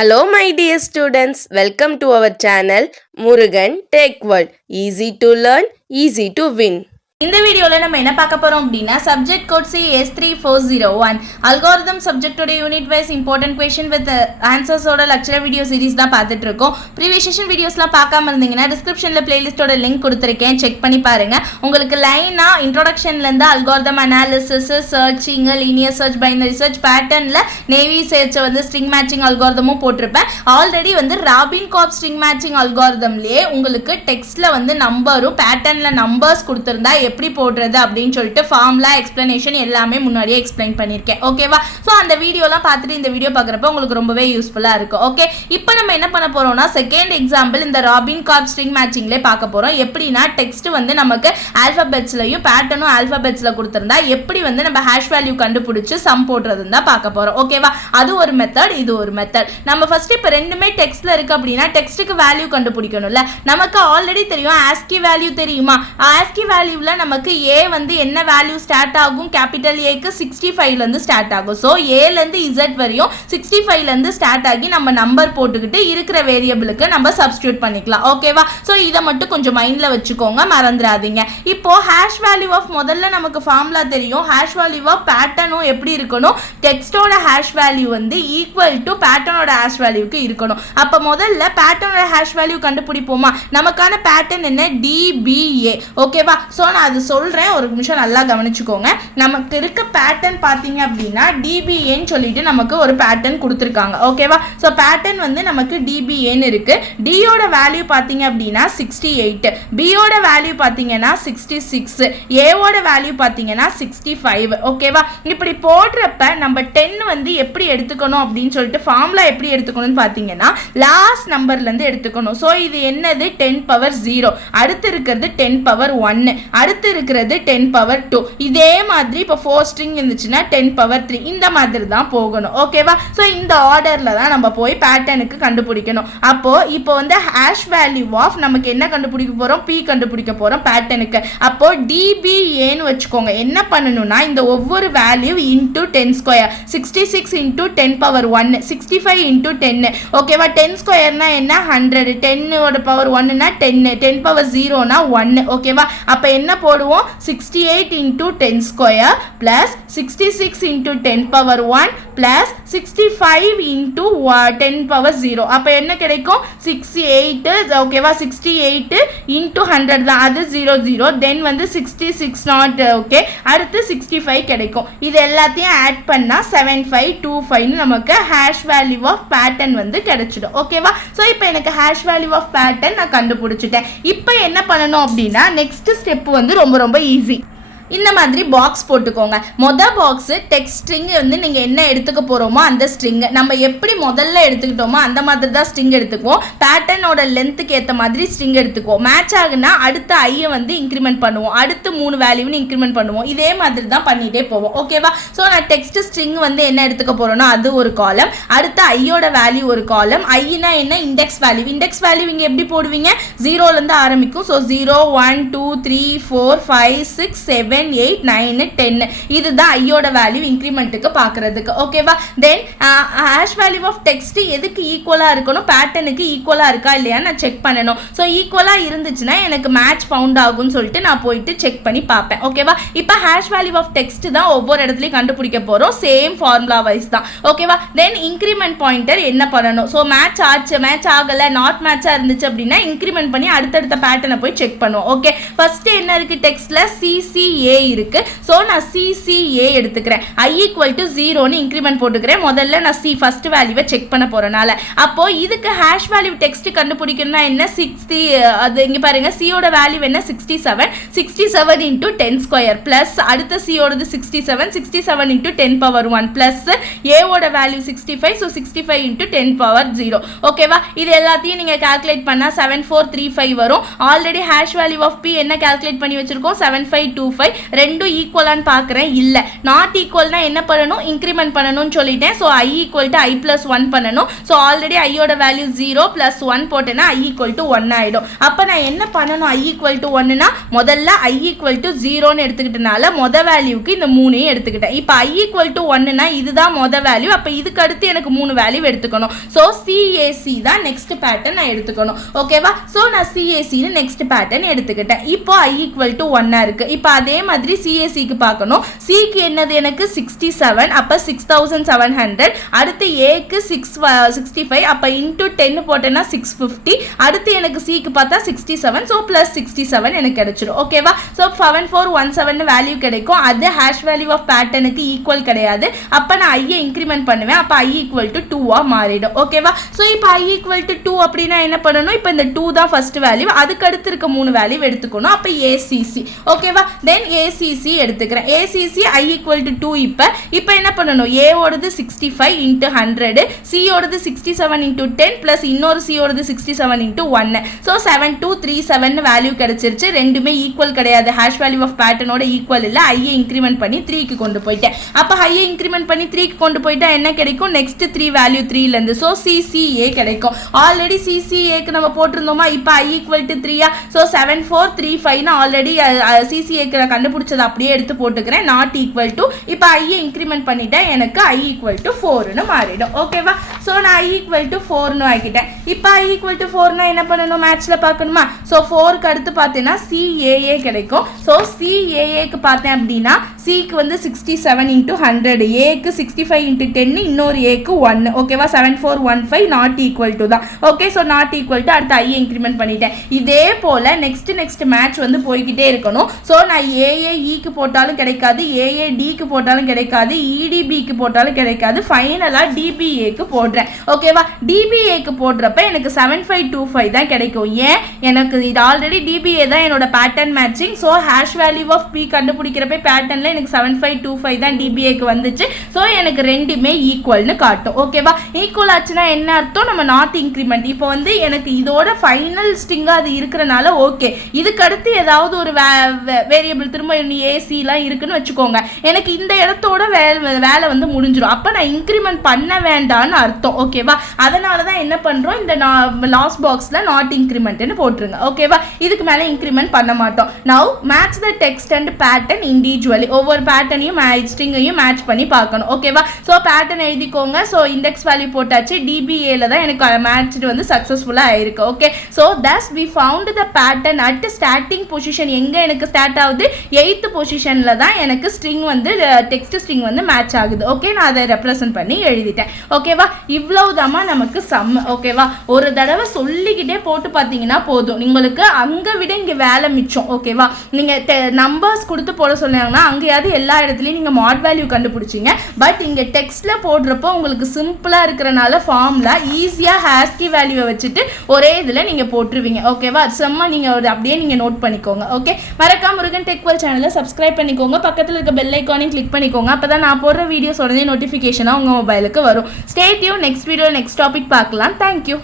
Hello my dear students, welcome to our channel Murugan Tech World. Easy to learn, easy to win. இந்த வீடியோவில் நம்ம என்ன பார்க்க போகிறோம் அப்படின்னா சப்ஜெக்ட் கோட் CS3401 அல்காரிதம் சப்ஜெக்டோட unit wise important question with ஆன்சர்ஸோட லெக்சர் வீடியோ சீரிஸ் தான் பார்த்துட்டு இருக்கோம். ப்ரீவியஸ் செஷன் வீடியோஸ்லாம் பார்க்காம இருந்தீங்கன்னா டிஸ்கிரிப்ஷனில் பிளேலிஸ்ட்டோட லிங்க் கொடுத்துருக்கேன், செக் பண்ணி பாருங்கள். உங்களுக்கு லைனாக இன்ட்ரோடக்ஷன்லேருந்து algorithm analysis, searching, linear search, binary search, பேட்டர்னில் நேவி சர்ச்சை வந்து ஸ்ட்ரிங் மேட்சிங் அல்காரிதமும் போட்டிருப்பேன். ஆல்ரெடி வந்து ராபின் காப் ஸ்ட்ரிங் மேட்சிங் அல்காரிதம்லேயே உங்களுக்கு டெக்ஸ்ட்டில் வந்து நம்பரும் பேட்டர்னில் நம்பர்ஸ் கொடுத்துருந்தா எப்படி போடுறது அப்படின்னு சொல்லிட்டு ஃபார்முலா எக்ஸ்பிளனேஷன் எல்லாமே முன்னாடியே எக்ஸ்பிளைன் பண்ணியிருக்கேன். ஓகேவா? ஸோ அந்த வீடியோலாம் பார்த்துட்டு இந்த வீடியோ பார்க்குறப்ப உங்களுக்கு ரொம்பவே யூஸ்ஃபுல்லாக இருக்கும். ஓகே, இப்போ நம்ம என்ன பண்ண போகிறோம்னா செகண்ட் எக்ஸாம்பிள் இந்த ராபின் காப் ஸ்ட்ரிங் மேட்சிங்லேயே பார்க்க போகிறோம். எப்படின்னா டெக்ஸ்ட் வந்து நமக்கு ஆல்ஃபபெட்ஸ்லையும் பேட்டர்னும் ஆல்ஃபபெட்ஸில் கொடுத்துருந்தா எப்படி வந்து நம்ம ஹேஷ் வேல்யூ கண்டுபிடிச்சி சம் போடுறதுன்னு தான் பார்க்க போகிறோம். ஓகேவா? அது ஒரு மெத்தட், இது ஒரு மெத்தட். நம்ம ஃபர்ஸ்ட் இப்போ ரெண்டுமே டெக்ஸ்ட்டில் இருக்குது அப்படின்னா டெக்ஸ்ட்டுக்கு வேல்யூ கண்டுபிடிக்கணும்ல. நமக்கு ஆல்ரெடி தெரியும் ஆஸ்கி வேல்யூ தெரியுமா? ஆஸ்கி வேல்யூவில் நமக்கு ஏ வந்து என்ன வேல்யூ ஸ்டார்ட் ஆகும்? கேபிட்டல் ஏக்கு 65லேருந்து ஸ்டார்ட் ஆகும். ஸோ ஏலேருந்து இசட் வரையும் 65லேருந்து ஸ்டார்ட் ஆகி நம்ம நம்பர் போட்டுக்கிட்டு இருக்கிற வேரியபிளுக்கு நம்ம சப்ஸ்டியூட் பண்ணிக்கலாம். ஓகேவா? ஸோ இதை மட்டும் கொஞ்சம் மைண்டில் வச்சுக்கோங்க, மறந்துடாதீங்க. இப்போ ஹேஷ் வேல்யூ ஆஃப் முதல்ல நமக்கு ஃபார்முலா தெரியும். ஹேஷ் வேல்யூ ஆஃப் பேட்டர்னும் எப்படி இருக்கணும்? டெக்ஸ்டோட ஹேஷ் வேல்யூ வந்து ஈக்குவல் டு பேட்டர்னோட ஹேஷ் வேல்யூக்கு இருக்கணும். அப்போ முதல்ல பேட்டர்னோட ஹேஷ் வேல்யூ கண்டுபிடிப்போமா? நமக்கான பேட்டர்ன் என்ன? DBA. ஓகேவா? ஸோ நான் அது சொல்கிறேன், ஒரு நிமிஷம் நல்லா கவனிச்சுக்கோங்க. நமக்கு இருக்க பேட்டர்ன் பார்த்தீங்க அப்படின்னா DBAன்னு சொல்லிட்டு நமக்கு ஒரு பேட்டர்ன் கொடுத்துருக்காங்க. ஓகேவா? ஸோ பேட்டர்ன் வந்து நமக்கு DBAன்னு இருக்கு. டியோட வேல்யூ பார்த்தீங்க அப்படின்னா 68, பியோட வேல்யூ பார்த்தீங்கன்னா 66, ஏவோட வேல்யூ பார்த்தீங்கன்னா 65. ஓகேவா? இப்படி போடுறப்ப நம்ம 10 வந்து எப்படி எடுத்துக்கணும் அப்படின்னு சொல்லிட்டு ஃபார்முலா எப்படி எடுத்துக்கணும்னு பார்த்தீங்கன்னா லாஸ்ட் நம்பர்லேருந்து எடுத்துக்கணும். ஸோ இது என்னது? 10⁻0. அடுத்து இருக்கிறது 10⁻1, அடுத்து இருக்கிறது 10⁻2. இதே மாதிரி இப்போ 4 ஸ்ட்ரிங் இருந்துச்சுன்னா 10⁻3. இந்த மாதிரி தான் போகணும். ஓகேவா? ஸோ இந்த ஆர்டரில் தான் நம்ம போய் பேட்டர்னுக்கு கண்டுபிடிக்கணும். அப்போது இப்போ வந்து ஹேஷ் வேல்யூ ஆஃப் நமக்கு என்ன கண்டுபிடிக்க போகிறோம்? P கண்டுபிடிக்க போகிறோம் பேட்டர்னுக்கு. அப்போது DBAன்னு வச்சுக்கோங்க. என்ன பண்ணணும்னா இந்த ஒவ்வொரு value into 10 square, 66 into 10⁻1, 65 into 10. ஓகேவா? 10 ஸ்கொயர்னா என்ன? 100, 10ஓட பவர் 1னா 10, 10⁻0னா 1. ஓகேவா? அப்போ என்ன போடுவோம்? 68 into 10 square plus 66 into 10⁻1 plus 65 into 10⁻0. அப்போ என்ன கிடைக்கும்? 68. ஓகேவா? 68 இன்டூ 100 தான், அது 00. தென் வந்து 66 நாட். ஓகே, அடுத்து 65 கிடைக்கும். இது எல்லாத்தையும் ஆட் பண்ணால் 7525 நமக்கு ஹேஷ் வேல்யூ ஆஃப் பேட்டர்ன் வந்து கிடைச்சிடும். ஓகேவா? ஸோ இப்போ எனக்கு ஹேஷ் வேல்யூ ஆஃப் பேட்டர்ன் நான் கண்டுபிடிச்சிட்டேன். இப்போ என்ன பண்ணணும் அப்படின்னா நெக்ஸ்ட் ஸ்டெப் வந்து ரொம்ப ரொம்ப ஈஸி. இந்த மாதிரி பாக்ஸ் போட்டுக்கோங்க. மொதல் பாக்ஸு டெக்ஸ்ட் ஸ்ட்ரிங் வந்து நீங்கள் என்ன எடுத்துக்க போகிறோமோ அந்த ஸ்ட்ரிங் நம்ம எப்படி முதல்ல எடுத்துக்கிட்டோமோ அந்த மாதிரி தான் ஸ்ட்ரிங் எடுத்துக்குவோம். பேட்டர்னோட லென்த்துக்கு ஏற்ற மாதிரி ஸ்ட்ரிங் எடுத்துக்குவோம். மேட்ச் ஆகுனா அடுத்த ஐயை வந்து இன்க்ரிமெண்ட் பண்ணுவோம், அடுத்து 3 வேல்யூன்னு இன்க்ரிமெண்ட் பண்ணுவோம். இதே மாதிரி தான் பண்ணிகிட்டே போவோம். ஓகேவா? ஸோ நான் டெக்ஸ்ட் ஸ்ட்ரிங் வந்து என்ன எடுத்துக்க போகிறோன்னா அது ஒரு காலம், அடுத்த ஐயோட வேல்யூ ஒரு காலம். ஐனா என்ன? Index value. இண்டெக்ஸ் வேல்யூ இங்கே எப்படி போடுவீங்க? 0லேருந்து ஆரம்பிக்கும். ஸோ 0 1 2 3 4 5 6 7 8 9 10. இதுதான் ஐயோட வேல்யூ இன்க்ரிமெண்ட்டுக்கு பார்க்குறதுக்கு. ஓகேவா? தென் ஹேஷ் வேல்யூ ஆஃப் டெக்ஸ்ட் எதுக்கு ஈக்குவலாக இருக்கணும்? பேட்டர்னுக்கு ஈக்குவலாக இருக்கா இல்லையா நான் செக் பண்ணணும். ஸோ ஈக்குவலாக இருந்துச்சுன்னா எனக்கு மேட்ச் ஃபவுண்ட் ஆகும்னு சொல்லிட்டு நான் போயிட்டு செக் பண்ணி பார்ப்பேன். ஓகேவா? இப்போ ஹேஷ் வேல்யூ ஆஃப் டெக்ஸ்ட் தான் ஒவ்வொரு இடத்துலையும் கண்டுபிடிக்க போகிறோம், சேம் ஃபார்முலா வைஸ் தான். ஓகேவா? தென் இன்க்ரிமெண்ட் பாயிண்டர் என்ன பண்ணணும்? ஸோ மேட்ச் ஆச்சு, மேட்ச் ஆகலை, நாட் மேட்சாக இருந்துச்சு அப்படின்னா இன்க்ரிமெண்ட் பண்ணி அடுத்தடுத்த பேட்டர்னை போய் செக் பண்ணுவோம். ஓகே, ஃபர்ஸ்ட் என்ன இருக்குது? டெக்ஸ்ட்டில் CCA இருக்கு. ஸோ நான் CCA எடுத்துக்கிறேன். I ஈக்குவல் டு 0ன்னு இன்க்ரிமெண்ட் போட்டுக்கிறேன். முதல்ல நான் ஃபர்ஸ்ட் வேல்யூவை செக் பண்ண போகிறனால. அப்போது இதுக்கு ஹேஷ் வேல்யூ டெக்ஸ்ட் கண்டுபிடிக்கணும்னா என்ன? 60. அது இங்கே பாருங்கள், சியோட வேல்யூ என்ன? 67. 67 இன்டூ 10 ஸ்கொயர் ப்ளஸ் அடுத்த சியோடது 67, 67 இன்டூ 10⁻1 ப்ளஸ் ஏவோட வேல்யூ 65. So 65 into 10⁻0. ஓகேவா? இது எல்லாத்தையும் நீங்கள் கால்குலேட் பண்ணால் 7435 வரும். Already hash value of P என்ன கால்குலேட் பண்ணி வச்சிருக்கோம்? 7525. ரெண்டும் ஈக்குவலான்னு பார்க்குறேன். இல்லை, நாட் ஈக்குவல்னா என்ன பண்ணணும், இன்க்ரிமெண்ட் பண்ணணும்னு சொல்லிட்டேன். So i equal to i+1 பண்ணணும். ஸோ ஆல்ரெடி ஐயோட வேல்யூ 0 +1 போட்டேன்னா i ஈக்குவல் டு 1 ஆகிடும். அப்போ நான் என்ன பண்ணணும், i ஈக்குவல் டு 1னா முதல்ல i ஈக்குவல் டு 0ன்னு எடுத்துக்கிட்டனால வேல்யூக்கு இந்த 3ஐயும் எடுத்துக்கிட்டேன். இப்போ i ஈக்குவல் டு 1னா இதுதான் வேல்யூ. அப்போ இதுக்கு அடுத்து எனக்கு 3 வேல்யூ எடுத்துக்கணும். ஸோ CAC தான் நெக்ஸ்ட் பேட்டர்ன் நான் எடுத்துக்கணும். ஓகேவா? ஸோ நான் CACன்னு நெக்ஸ்ட் பேட்டர்ன் எடுத்துக்கிட்டேன். இப்போ i ஈக்குவல் டு 1 இருக்கு. இப்போ அதே மாதிரி CACக்கு பார்க்கணும். Cக்கு என்னது, எனக்கு 67, அப்போ 6700. அடுத்து Aக்கு 65, அப்போ இன்டூ 10 போட்டேன்னா 650. அடுத்து எனக்கு Cக்கு பார்த்தா 67, ஸோ ப்ளஸ் 67 எனக்கு கிடைச்சிடும். ஓகேவா? ஸோ 7417 வேல்யூ கிடைக்கும். அது ஹேஷ் வேல்யூ ஆஃப் பேட்டர்னுக்கு ஈக்குவல் கிடையாது. அப்போ நான் ஐயை இன்க்ரிமெண்ட் பண்ணுவேன். அப்போ i ஈக்குவல் டு 2 மாறிடும். ஓகேவா? ஸோ இப்போ i ஈக்குவல் டு 2 அப்படின்னா என்ன பண்ணணும், இப்போ இந்த 2 தான் ஃபர்ஸ்ட் வேல்யூ, அதுக்கு அடுத்து இருக்க 3 வேல்யூ எடுத்துக்கணும். அப்போ ACC. ஓகேவா? தென் ACC எடுத்துக்கிறேன். ACC i equal to 2. இப்போ என்ன பண்ணணும், A ஓடது 65 into 100, C ஓடது 67 into 10 plus இன்னொரு C ஓடது 67 இன்ட்டு 1. ஸோ 7237 வேல்யூ கிடைச்சிருச்சு. ரெண்டுமே ஈக்குவல் கிடையாது, ஹேஷ் வேல்யூ ஆஃப் பேட்டர்னோட ஈக்குவல் இல்லை. ஐயை இன்க்ரிமெண்ட் பண்ணி 3க்கு கொண்டு போயிட்டேன். அப்போ ஐயை இன்க்ரிமெண்ட் பண்ணி 3க்கு கொண்டு போயிட்டா என்ன கிடைக்கும், நெக்ஸ்ட் 3 வேல்யூ 3லேருந்து. ஸோ CCA கிடைக்கும். ஆல்ரெடி CCAக்கு நம்ம போட்டிருந்தோமா, இப்போ i equal to 3. So 7435 already CCAக்கு நான் கண்டுபிடிச்சது அப்படியே எடுத்து போட்டுக்கிறேன். நாட் ஈக்குவல் டு, இப்போ ஐயை இன்க்ரிமெண்ட் பண்ணிட்டேன், எனக்கு i ஈக்குவல் டு 4ன்னு மாறிடும். ஓகேவா? ஸோ நான் i ஈக்குவல் டு 4ன்னு ஆக்கிட்டேன். இப்போ i ஈக்குவல் டு 4னா என்ன பண்ணணும், மேட்ச்சில் பார்க்கணுமா? ஸோ 4க்கு அடுத்து பார்த்தீங்கன்னா CAA கிடைக்கும். ஸோ CAAக்கு பார்த்தேன் அப்படின்னா Cக்கு வந்து 67 இன்ட்டு 100, Aக்கு 65 இன்ட்டு 10, இன்னொரு Aக்கு 1. ஓகேவா? 7415 நாட் ஈக்குவல் டு தான். Okay, so not equal to அடுத்து ஐயை இன்க்ரிமெண்ட் பண்ணிட்டேன். இதே போல் நெக்ஸ்ட் மேட்ச் வந்து போய்கிட்டே இருக்கணும். ஸோ நான் AAEக்கு போட்டாலும் கிடைக்காது, AADக்கு போட்டாலும் கிடைக்காது, EDBக்கு போட்டாலும் கிடைக்காது. ஃபைனலாக DBAக்கு போடுறேன். ஓகேவா? DBAக்கு போடுறப்ப எனக்கு 7525 தான் கிடைக்கும். ஏன், எனக்கு இது ஆல்ரெடி DBA தான் என்னோட pattern matching. So hash value of P கண்டுபிடிக்கிறப்ப பேட்டர்னில் எனக்கு 7525 தான் DBAக்கு வந்துச்சு. ஸோ எனக்கு ரெண்டுமே ஈக்குவல்னு காட்டும். ஓகேவா? ஈக்குவல் ஆச்சுன்னா என்ன அர்த்தம், நம்ம நாட் இன்க்ரிமெண்ட். இப்போ வந்து எனக்கு இதோட ஃபைனல் ஸ்ட்ரிங்காக அது இருக்கிறனால ஓகே. இதுக்கு அடுத்து ஏதாவது ஒரு வேரியபிள் திரும்ப ஏசிலாம் இருக்குன்னு வச்சுக்கோங்க, எனக்கு இந்த இடத்தோட வேலை வந்து முடிஞ்சிடும். அப்போ நான் இன்க்ரிமெண்ட் பண்ண வேண்டான்னு அர்த்தம். ஓகேவா? அதனால தான் என்ன பண்ணுறோம், இந்த லாஸ்ட் பாக்ஸில் நாட் இன்க்ரிமெண்ட்னு போட்டுருங்க. ஓகேவா? இதுக்கு மேலே இன்க்ரிமெண்ட் பண்ண மாட்டோம். Now match the text and pattern individually. ஒவ்வொரு பேட்டர்னையும் ஸ்ட்ரிங்கையும் மேட்ச் பண்ணி பார்க்கணும். ஓகேவா? ஸோ பேட்டர்ன் எழுதிக்கோங்க. ஸோ இண்டெக்ஸ் வேல்யூ போட்டாச்சு. DBAல தான் எனக்கு மேட்ச் வந்து சக்ஸஸ்ஃபுல்லாக ஆயிருக்கு. Okay, so thus we found the pattern at starting position. எங்கே எனக்கு ஸ்டார்ட் ஆகுது, 8th பொசிஷனில் தான் எனக்கு ஸ்ட்ரிங் வந்து டெக்ஸ்ட் ஸ்ட்ரிங் வந்து மேட்ச் ஆகுது. ஓகே, நான் அதை ரெப்ரசன்ட் பண்ணி எழுதிட்டேன். ஓகேவா? இவ்வளவுதாம்மா நமக்கு சம். ஓகேவா? ஒரு தடவை சொல்லிக்கிட்டே போட்டு பார்த்தீங்கன்னா போதும், உங்களுக்கு அங்கே விட இங்கே வேலை மிச்சம். ஓகேவா? நீங்கள் நம்பர்ஸ் கொடுத்து போட சொன்னாங்கன்னா அங்கேயாவது எல்லா இடத்துலையும் நீங்கள் மாட் வேல்யூ கண்டுபிடிச்சிங்க. பட் இங்கே டெக்ஸ்ட்டில் போடுறப்போ உங்களுக்கு சிம்பிளாக இருக்கிறனால ஃபார்மில் ஈஸியாக ஹேஸ்கி வேல்யூவை வச்சுட்டு ஒரே இதில் நீங்கள் போட்டுருவீங்க. ஓகேவா? செம்ம நீங்கள் அப்படியே நீங்கள் நோட் பண்ணிக்கோங்க. ஓகே, மறக்காம முருகன் டெக் வேர்ல்ட் சேனலை சப்ஸ்கிரைப் பண்ணிக்கோங்க. பக்கத்தில் இருக்க பெல் ஐக்கானையும் கிளிக் பண்ணிக்கோங்க. அப்போ தான் நான் போடுற வீடியோஸ் உடனே நோட்டிஃபிகேஷனாக உங்கள் மொபைலுக்கு வரும். Stay tune. Next video next topic பார்க்கலாம். தேங்க்யூ.